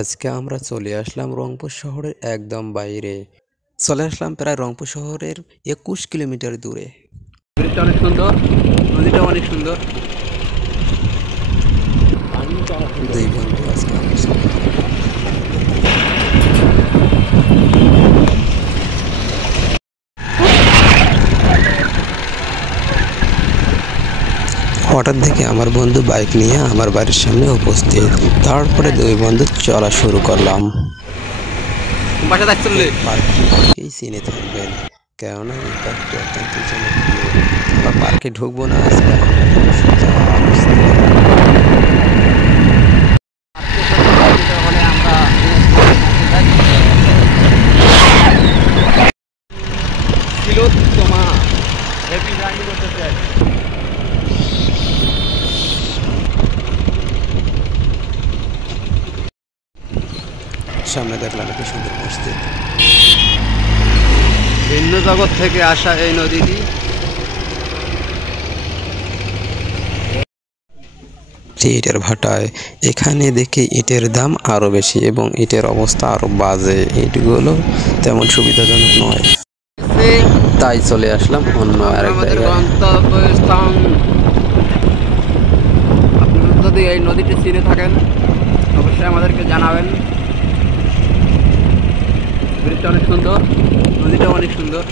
আজকে আমরা চলে আসলাম রংপুর শহরের একদম বাইরে। চলে আসলাম প্রায় রংপুর শহরের 21 কিলোমিটার দূরে। ব্রিজটা অনেক সুন্দর, নদীটা অনেক সুন্দর। দুই বন্ধু আজকে আমার সাথে। হঠাৎ দেখে আমার বন্ধু বাইক নিয়ে আমার বাড়ির সামনে উপস্থিত। তারপরে দুই বন্ধু চলা শুরু করলাম। বাসা দেখ চললে পার্কটি চিনে থাকবেন, কেননা এই পার্কটি অত্যন্ত জনপ্রিয়। আমরা পার্কে ঢুকবো না আজকে, তিলোত্তমা হ্যাপি জার্নি করতে চাই। সামনে দেখলাম কি সুন্দর মসজিদ। ভিন্ন জগৎ থেকে আসা এই নদীটি ইটের ভাটায় এখানে দেখে ইটের দাম আরো বেশি এবং ইটের অবস্থা আরো বাজে। ইটগুলো তেমন সুবিধাজনক নয়, তাই চলে আসলাম অন্য আরেক আমাদের জায়গায়। গন্তব্যস্থান। আপনারা যদি এই নদীটি চিনে থাকেন অবশ্যই আমাদেরকে জানাবেন। ব্রিজটা অনেক সুন্দর, নদীটা অনেক সুন্দর।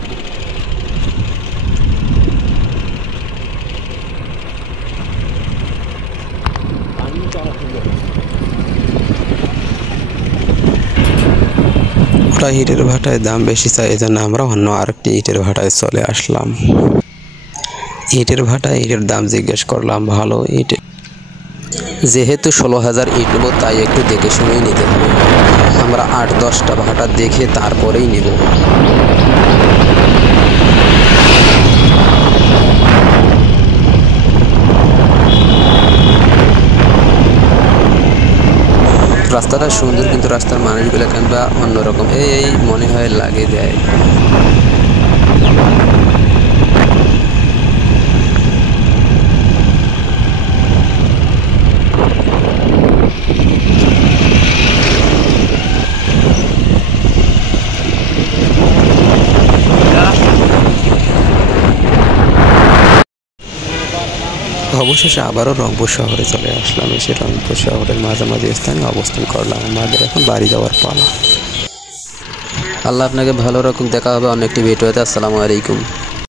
ওরা ইটের ভাটায় দাম বেশি চাই, এজন্য আমরা অন্য আরেকটি ইটের ভাটায় চলে আসলাম। ইটের ভাটায় ইটের দাম জিজ্ঞেস করলাম। ভালো ইট, যেহেতু 16,000 ইট নেবো তাই একটু দেখে শুনেই নিতে হবে। আমরা 8-10টা ভাটা দেখে তারপরেই নেব। রাস্তাটা সুন্দর, কিন্তু রাস্তার মানুষগুলো কিংবা অন্যরকম এই মনে হয় লাগে দেয়। অবশেষে আবারও রংপুর শহরে চলে আসলাম। এসে রংপুর শহরের মাঝামাঝি স্থানে অবস্থান করলাম। আমাদের এখন বাড়ি যাওয়ার পালা। আল্লাহ আপনাকে ভালো রকম দেখা হবে অন্য একটি ভিডিওতে। আসসালামু আলাইকুম।